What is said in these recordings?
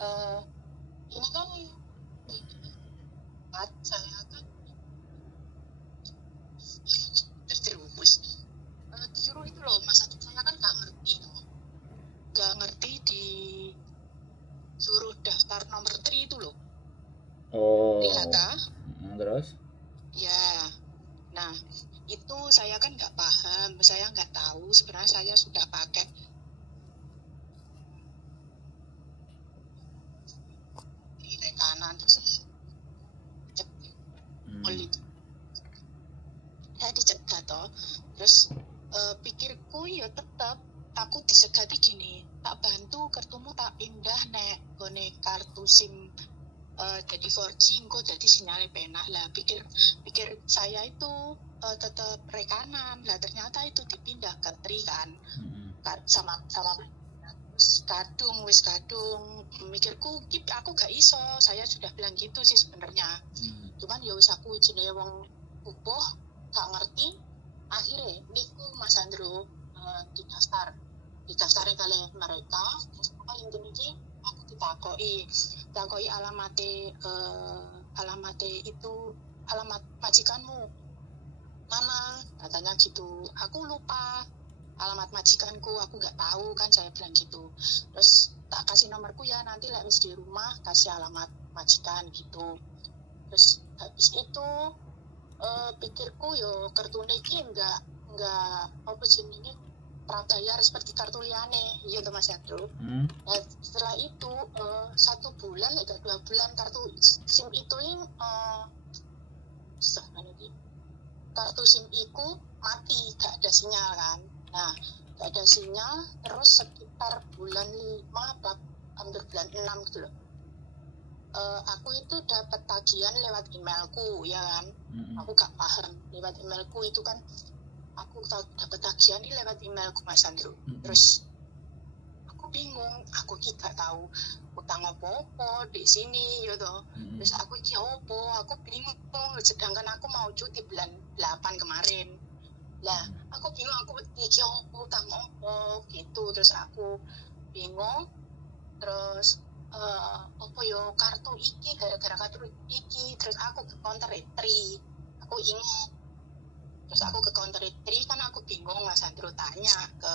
eh ini kan saya kan terjerumus disuruh itu loh Mas Adit, saya kan nggak ngerti disuruh daftar nomor 3 itu loh. Lihat terus ya, nah itu saya kan nggak paham, saya nggak tahu sebenarnya saya sudah pakai di rekanan terus saya dicegat toh, terus pikirku ya tetap aku disegati gini, tak bantu kartumu tak pindah nek gone kartu SIM jadi 4G kok jadi sinyalnya penak lah, pikir saya itu tetap rekanan lah, ternyata itu dipindah ke tri kan, sama terus wis kadung mikirku aku gak iso, saya sudah bilang gitu sih sebenarnya, cuman ya wis aku jenenge wong pupuh gak ngerti, akhirnya niku Mas Andro didaftarin kali mereka, terus intinya ini aku ditakoi alamate itu alamat majikanmu mana, katanya gitu. Aku lupa alamat majikanku, aku nggak tahu kan, saya bilang gitu. Terus tak kasih nomorku ya, nanti wis di rumah kasih alamat majikan gitu. Terus habis itu pikirku yo kartu iki enggak apa jenenge prabayar seperti kartu liane, iya tuh Mas Andro. Nah, setelah itu 1 bulan atau 2 bulan kartu SIM itu kartu SIM iku mati, gak ada sinyal kan. Nah, gak ada sinyal, terus sekitar bulan 5 atau hampir bulan 6 gitu loh. Aku itu dapat tagihan lewat emailku ya kan, aku gak paham lewat emailku itu kan, aku dapat tagihan ini lewat emailku Mas Andro. Terus aku bingung, aku gak tahu utang apa-apa di sini ya toh. Terus aku aku bingung, sedangkan aku mau cuti bulan 8 kemarin lah, aku bingung aku utang apa gitu. Terus aku bingung, terus apa yo kartu iki, gara-gara kartu iki terus aku ke counter tri, aku ingat. Terus aku ke counter tri kan, aku bingung Mas Andro, tanya ke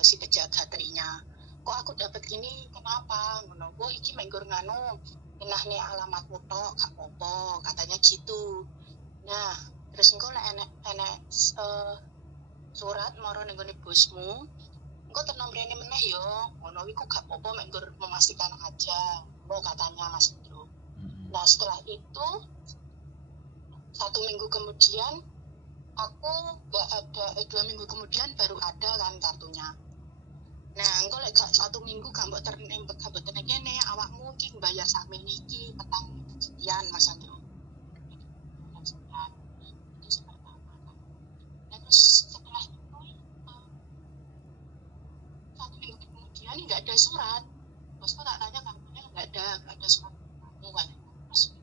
si penjaga trinya, kok aku dapat gini, kenapa ngono, kok iki menggur nganu nah nih alamatmu tok gak apa-apa, katanya gitu. Nah terus engko lek enek surat moro ning gone bosmu, engko tenom rene meneh yo ngono iku gak apa-apa, menggur memastikan aja, mau katanya Mas Andro. Nah setelah itu 1 minggu kemudian aku gak ada, 2 minggu kemudian baru ada kan kartunya. Nah engko lek gak 1 minggu gak mbok ternembe gak mbok kene awakmu iki bayar sakmene iki petang sekian Mas Andro. Itu seperti apa kan. Nah terus setelah itu 1 minggu kemudian nggak ada surat, bosku tak tanya kartunya nggak ada surat kamu kan. Terus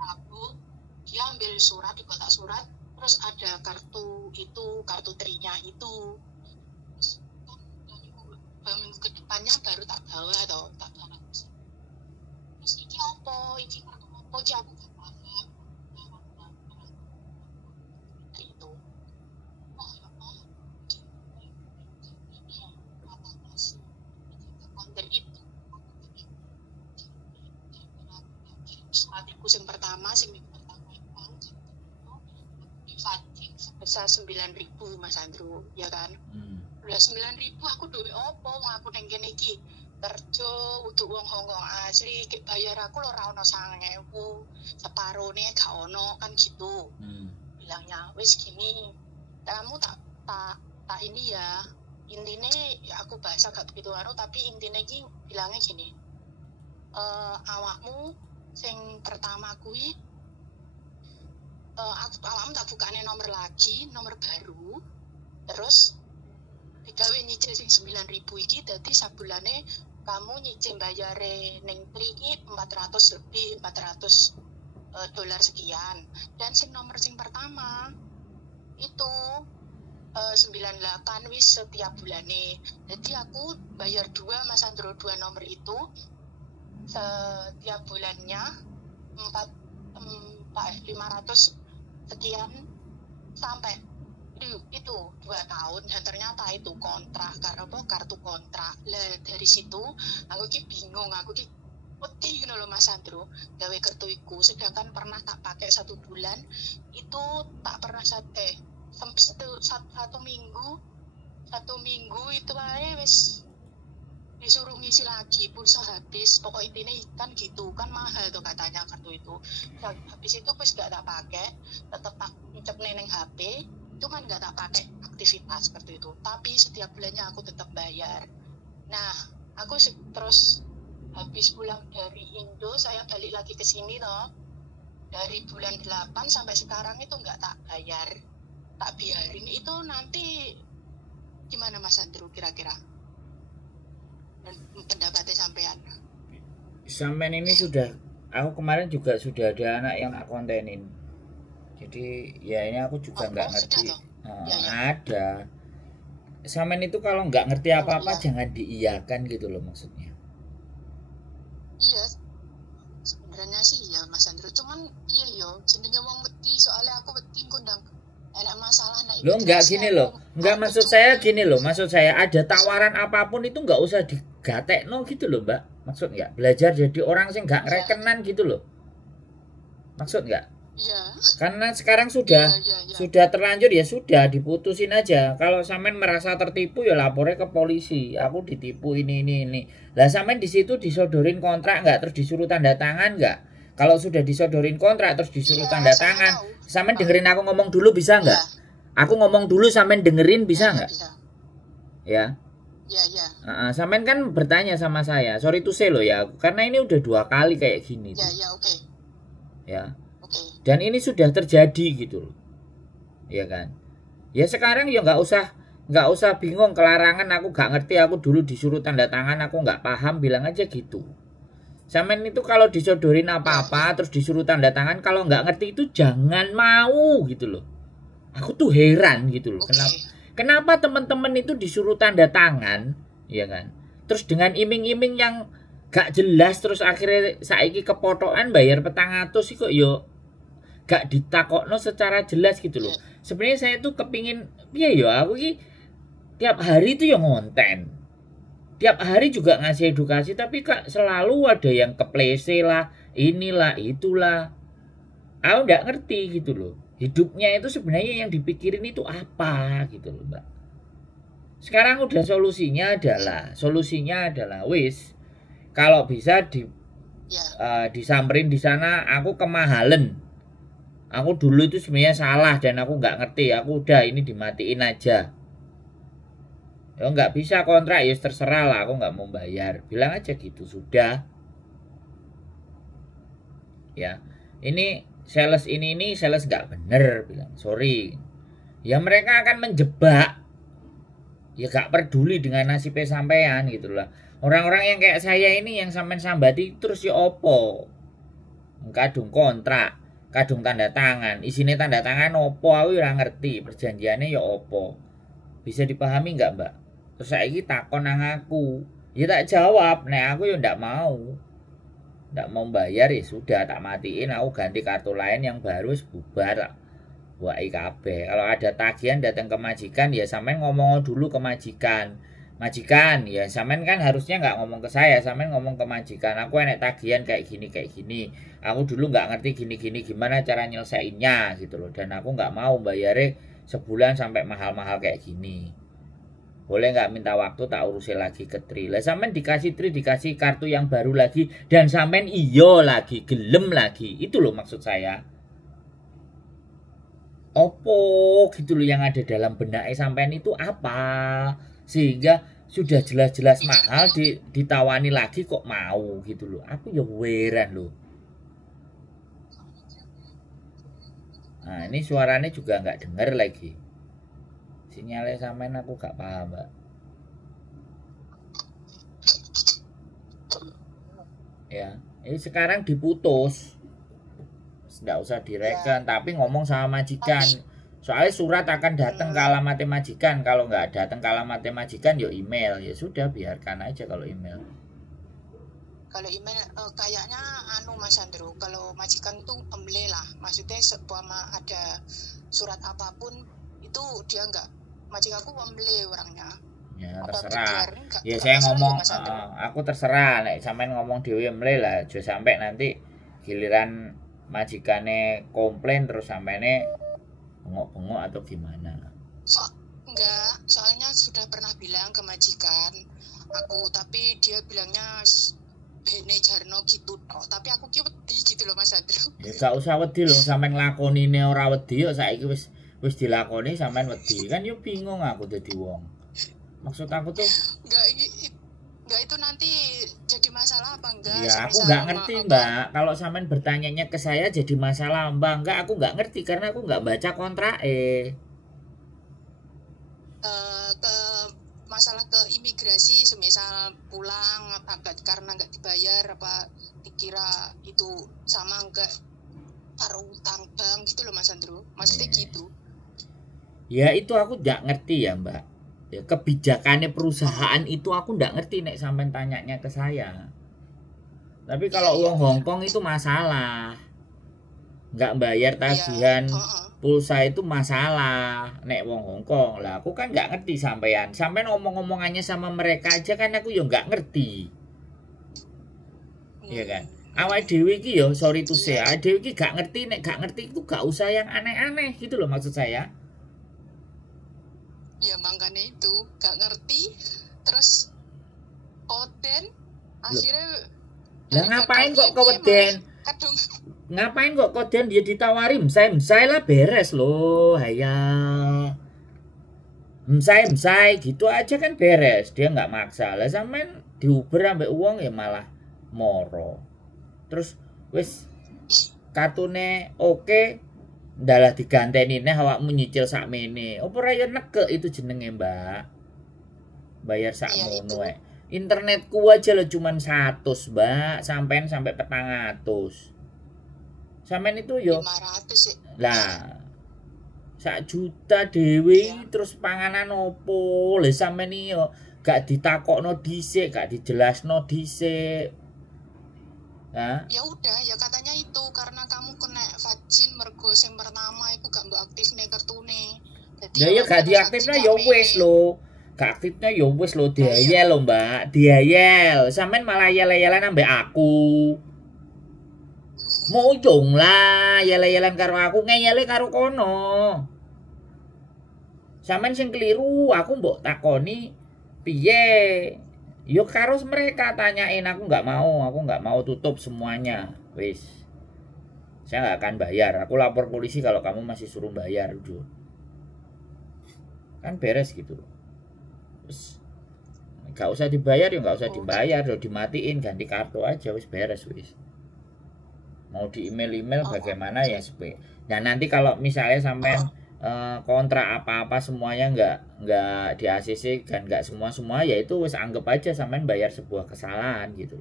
aku dia ambil surat di kotak surat, terus ada kartu itu, kartu trinya itu. Terus minggu ke depannya baru tak bawa atau tak bawa. Terus ini apa? Ini kartu apa? Ini aku gak paham. Itu. Oh ya Allah. Katanya sih konten itu. Suratku yang pertama itu sebesar 9.000 Mas Andro, ya kan? Udah 9.000 aku duwe opo, aku neng kene iki kerja untuk wong Hongkong asli, bayar aku lho ora ono 9.000, separone gak ono kan gitu. Bilangnya wis gini, kamu tak ini ya, intine ya aku bahasa gak begitu tapi intine iki bilangnya gini, awakmu sing pertama kuwi awakmu tak bukane nomor baru, terus digawe nyicil sing 9.000 iki, dadi sabulane kamu nyicil bayare ning tri iki 400 lebih, $400 sekian. Dan sing nomor sing pertama itu 98 wis setiap bulannya. Jadi aku bayar 2 Mas Andro, 2 nomor itu setiap bulannya 500 sekian sampai itu 2 tahun, dan ternyata itu kontrak kartu kontrak. Lah dari situ aku ki bingung, aku ki wedi ngono lho Mas Andro, gawe kartu iku, sedangkan pernah tak pakai 1 bulan itu tak pernah sampai satu minggu itu aja wis disuruh ngisi lagi, pulsa habis, pokok intinya kan gitu kan, mahal tuh katanya kartu itu. Habis itu wis gak tak pakai, tetep tak ngecep neneng HP, cuman gak tak pakai aktivitas seperti itu, tapi setiap bulannya aku tetap bayar. Nah aku terus habis pulang dari Indo, saya balik lagi ke sini loh, dari bulan 8 sampai sekarang itu nggak tak bayar, tak biarin. Itu nanti gimana Mas Andrew kira-kira pendapatnya sampean? Sampean ini sudah, aku kemarin juga sudah ada anak yang tak kontenin, jadi ya ini aku juga nggak ngerti. Ada sampean itu kalau nggak ngerti apa-apa jangan diiyakan gitu loh maksudnya. Iya, sebenarnya sih ya Mas Andrew, cuman iya yo jenenge wong wedi, soalnya aku wedi kondang enak masalah. Nah, lo nggak gini loh, nggak, maksud saya gini loh, maksud saya ada tawaran apapun itu nggak usah digatekno gitu loh Mbak, maksud nggak, belajar jadi orang sih nggak ngerekenan gitu loh, maksud nggak? Iya. Karena sekarang sudah terlanjur, ya sudah diputusin aja. Kalau sampean merasa tertipu ya lapornya ke polisi. Aku ditipu ini. Lah sampean di situ disodorin kontrak nggak, terus disuruh tanda tangan nggak? Kalau sudah disodorin kontrak terus disuruh tanda tangan, sampean dengerin aku ngomong dulu bisa nggak? Aku ngomong dulu sampean dengerin bisa nggak? Ya. Iya. Sampean kan bertanya sama saya. Sorry to say loh ya, karena ini udah 2 kali kayak gini. Ya, oke. Ya. Dan ini sudah terjadi gitu loh, ya kan? Ya sekarang ya nggak usah bingung kelarangan, aku nggak ngerti, aku dulu disuruh tanda tangan, aku nggak paham, bilang aja gitu. Sampean itu kalau disodorin apa-apa terus disuruh tanda tangan, kalau nggak ngerti itu jangan mau gitu loh. Aku tuh heran gitu loh, kenapa teman-teman itu disuruh tanda tangan, ya kan? Terus dengan iming-iming yang gak jelas, terus akhirnya saiki kepotokan bayar 400 sih kok yo gak ditakokno secara jelas gitu loh. Sebenarnya saya tuh kepingin ya aku ki tiap hari itu ya ngonten, tiap hari juga ngasih edukasi, tapi kak selalu ada yang keplese lah, inilah itulah. Aku nggak ngerti gitu loh, hidupnya itu sebenarnya yang dipikirin itu apa gitu loh Mbak. Sekarang udah solusinya adalah wis kalau bisa disamperin di sana. Aku kemahalan, aku dulu itu sebenarnya salah dan aku nggak ngerti, aku udah ini dimatiin aja. Ya nggak bisa kontrak ya terserah lah, aku nggak mau bayar, bilang aja gitu sudah. Ya ini sales nggak bener, bilang sorry. Ya mereka akan menjebak, ya gak peduli dengan nasibnya sampean gitu lah. Orang-orang yang kayak saya ini yang sampean sambati terus ya opo, kadung kontrak, kadung tanda tangan, isinya tanda tangan opo aku ora ngerti, perjanjiannya ya opo. Bisa dipahami nggak Mbak? Terus saiki takon nang aku, ya tak jawab, nek aku ya ndak mau bayar ya sudah, tak matiin, aku ganti kartu lain yang baru, bubar buat IKB. Kalau ada tagihan datang ke majikan ya sampean ngomong dulu ke majikan ya, sampean kan harusnya nggak ngomong ke saya, sampean ngomong ke majikan, aku enek tagihan kayak gini, aku dulu nggak ngerti gini, gimana cara nyelesainnya gitu loh, dan aku nggak mau bayarnya sebulan sampai mahal-mahal kayak gini, boleh nggak minta waktu tak urusin lagi ke Tri. Lah sampean dikasih Tri, dikasih kartu yang baru lagi, dan sampean iyo lagi, gelem lagi, itu loh maksud saya. Opo gitu loh yang ada dalam benak sampean itu apa, sehingga sudah jelas-jelas mahal ditawani lagi kok mau gitu loh. Aku ya heran loh. Nah ini suaranya juga nggak denger lagi, sinyalnya sampean aku gak paham Mbak. Ya ini sekarang diputus, nggak usah direken, tapi ngomong sama majikan, Soalnya surat akan datang ke alamat majikan. Kalau nggak datang ke alamat majikan, yo email. Ya sudah, biarkan aja kalau email. Kalau email kayaknya Mas Andrew, kalau majikan tuh emble lah. Maksudnya seumpama ada surat apapun itu dia nggak, majikanku emble orangnya. Ya terserah. Ya saya ngomong, aku terserah. Nek sampean ngomong dhewe emble lah. Aja sampai nanti giliran majikane komplain terus sampene bengok-bengok atau gimana? Enggak, soalnya sudah pernah bilang ke majikan aku, tapi dia bilangnya bene jarno gitu toh. Tapi aku ki wedi gitu loh Mas Andrew. Ya gak usah wedi loh, sampean nglakonine ora wedi kok saiki wis dilakoni sampean wedi. Kan yo bingung aku dadi wong. Maksud aku tuh enggak itu nanti jadi masalah apa enggak? Ya aku nggak ngerti Mbak. Kalau sampean bertanyanya ke saya jadi masalah Mbak. Enggak, aku nggak ngerti karena aku nggak baca kontrak ke masalah ke imigrasi, semisal pulang karena nggak dibayar apa dikira itu sama enggak karo utang bank gitu loh Mas Andrew. Maksudnya gitu. Ya itu aku nggak ngerti ya Mbak. Ya, kebijakannya perusahaan itu aku nggak ngerti nek sampean tanyanya ke saya. Tapi kalau uang Hongkong itu masalah, nggak bayar tagihan pulsa itu masalah. Nek uang Hongkong lah, aku kan nggak ngerti sampean ngomong-ngomongannya sama mereka aja kan aku ya nggak ngerti, ya kan? Awal dewi ki yo sorry to say, awal dewi ki gak ngerti, nek gak ngerti itu gak usah yang aneh-aneh gitu loh maksud saya. Ya makanya itu gak ngerti terus koden akhirnya lah ngapain kok keweden? Ngapain kok koden dia ditawari msai lah beres loh hayang. Msai gitu aja kan beres, dia nggak maksa. Lah sampean diuber ambek uang ya malah moro. Terus wis kartune oke, ndalah diganteni neh awakmu nyicil sakmene. Apa ora ya nekek itu jenenge, Mbak. Bayar sakmono ae. Internetku aja lo cuman 100, Mbak, sampai 400. Sampean itu yo 500 sih. Lah 1 juta dewe terus panganan opo? Lah sampean yo gak ditakokno dhisik, gak dijelasno dhisik. Ya udah, ya katanya itu karena kamu kena vaksin mergo sing pertama iku gak mbok aktifne kartune. Dadi ya gak diaktifne ya wis lho. Gak aktifnya ya wis lho, diayel lho Mbak, diayel. Sampean malah yel-yelan ambek aku. Mojong lah, yel-yelan karo aku, ngeyele karo kono. Sampean sing keliru, aku mbok takoni piye? Yo karo mereka tanyain, aku nggak mau tutup semuanya. Wis. Saya nggak akan bayar. Aku lapor polisi kalau kamu masih suruh bayar, udah. Kan beres gitu. Wis. Nggak usah dibayar ya nggak usah dibayar, udah dimatiin, ganti kartu aja, wis beres wis. Mau di email bagaimana ya sepe. Nah nanti kalau misalnya sampean kontrak apa-apa semuanya nggak di ACC kan nggak semua ya itu wis anggap aja sampean bayar sebuah kesalahan gitu.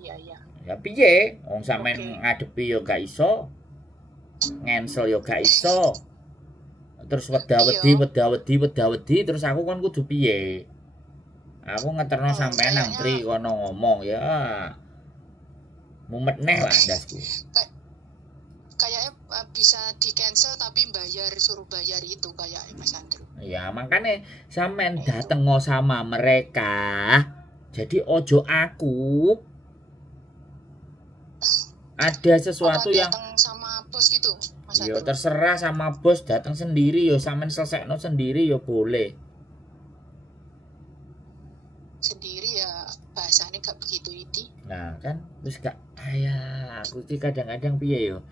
Iya. Ya piye? Wong sampean ngadepi yo gak iso. Ngensel yo gak iso. Terus weda-wedi terus aku kan kudu piye? Aku ngeterno sampean nang tri kono ngomong ya. Mumet neh lah ndasku. Kayaknya bisa di cancel tapi suruh bayar itu kayak Mas Andrew. Ya makanya sampean dateng sama mereka. Jadi ojo aku. Ada sesuatu yang sama bos gitu, Mas Andrew. Yo terserah sama bos, datang sendiri yo sampean selesaino sendiri yo boleh. Sendiri ya bahasanya gak begitu ini. Nah kan terus gak aku sih kadang-kadang piye yo.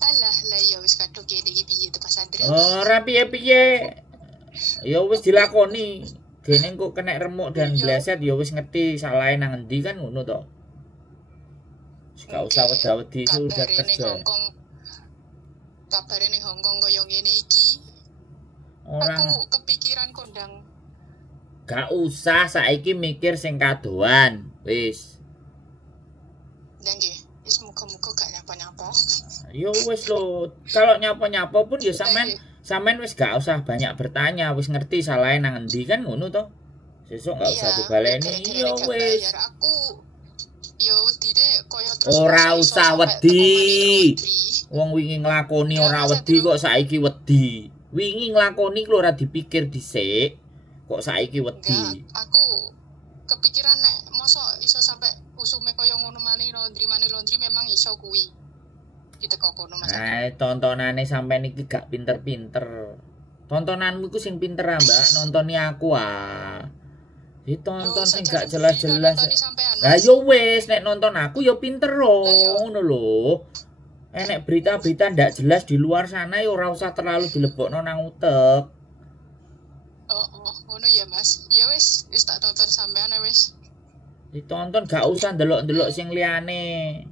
Alah lah ya wis kadung kene iki piye to Mas Andrew. Ora piye-piye. Ya wis dilakoni. Dene kok kena remuk dan bleset ya wis ngerti salahe nang endi kan ngono to. Gak usah weda-wedi sudah kerja. Kabare ning Hongkong koyo ngene iki. Aku kepikiran kondang. Gak usah saiki mikir sing kadoan. Wis. Dan nggih, wis muga Yo wis lo, kalau nyapa-nyapa pun ya sampean wis gak usah banyak bertanya, wis ngerti salahe nang endi kan ngono to. Sesuk gak usah dibaleni. Yo wis. Aku yo wedine koyo terus ora usah wedi. Wong wingi nglakoni ora wedi kok saiki wedi. Wingi nglakoni lho ora dipikir dhisik. Kok saiki wedi. Aku kepikiran nek mosok iso sampe usume koyo ngono maneh laundry memang iso kuwi. Diteko kono Mas. Tontonane sampean iki gak pinter-pinter. Tontonanmu iku sing pinter Mbak, nontoni aku Ditonton sing gak jelas-jelas. Lah yo wis nek nonton aku yo pinter ngono lho. Enek berita-berita ndak jelas di luar sana ya ora usah terlalu dilebokno nang utek. Ngono ya Mas. Ya wis tak tonton sampean wis. Ditonton gak usah ndelok-ndelok sing liyane.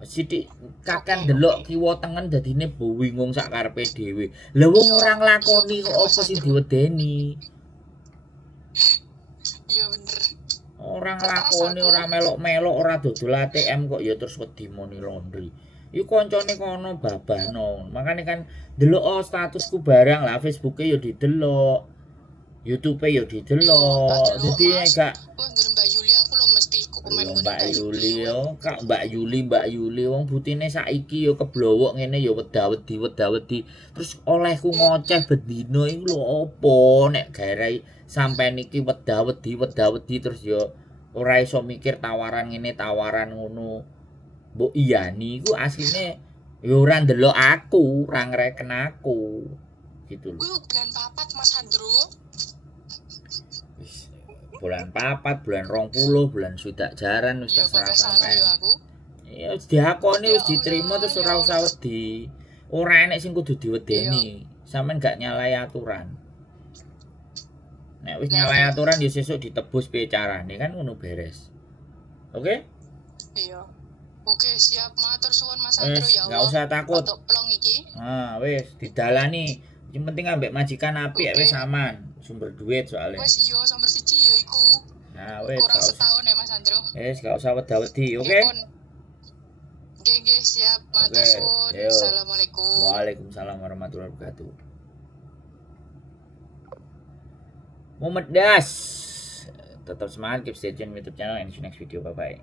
Sithik kakan ndelok kiwa tengen dadine bingung sak karepe dhewe. Lah wong ora nglakoni kok apa sing diwedeni. Iya bener. Ora nglakoni, ora melok-melok, ora dodol ATM kok ya terus wedi money laundry. Iku koncone kono babano. Makane kan delok statusku barang lah, Facebooke ya didelok. YouTube ya didelok. Dadi gak Mbak Yuli aku lo mesti komen Mbak Yuli yo, Kak Mbak Yuli wong butine saiki yo keblowok ngene yo weda-wedi. Terus olehku ngoceh bendino iku lho opo nek garai sampean iki weda-wedi terus yo ora iso mikir tawaran ngene tawaran ngono. Mbok iyani iku asline yo ora ndelok aku, ora ngreken aku. Gitu lho. Kuwi bulan 4 Mas Andro. Bulan 4, bulan 20, bulan swidak jaran wis terserah sampean. Ya wis diakoni wis diterima terus ora usah wedi. Ora enek sing kudu diwedeni. Sampeyan gak nyalai aturan. Nek wis nyalai aturan ya sesuk ditebus piye carane kan ngono beres. Oke? Iya. Oke, siap matur suwun Mas Andro ya Allah. Enggak usah takut. Untuk plong iki. Wis didalani. Yang penting ambek majikan apik wis aman. Sumber duit soalnya. Wis yo sumber siji ya iku. Nah, wis kurang setahun ya Mas Andro. Wis gak usah wedi-wedi, oke? Nggih, siap. Matur suwun. Assalamualaikum. Waalaikumsalam warahmatullahi wabarakatuh. Muhammad Das. Tetap semangat, keep stay tune YouTube channel and see you next video. Bye bye.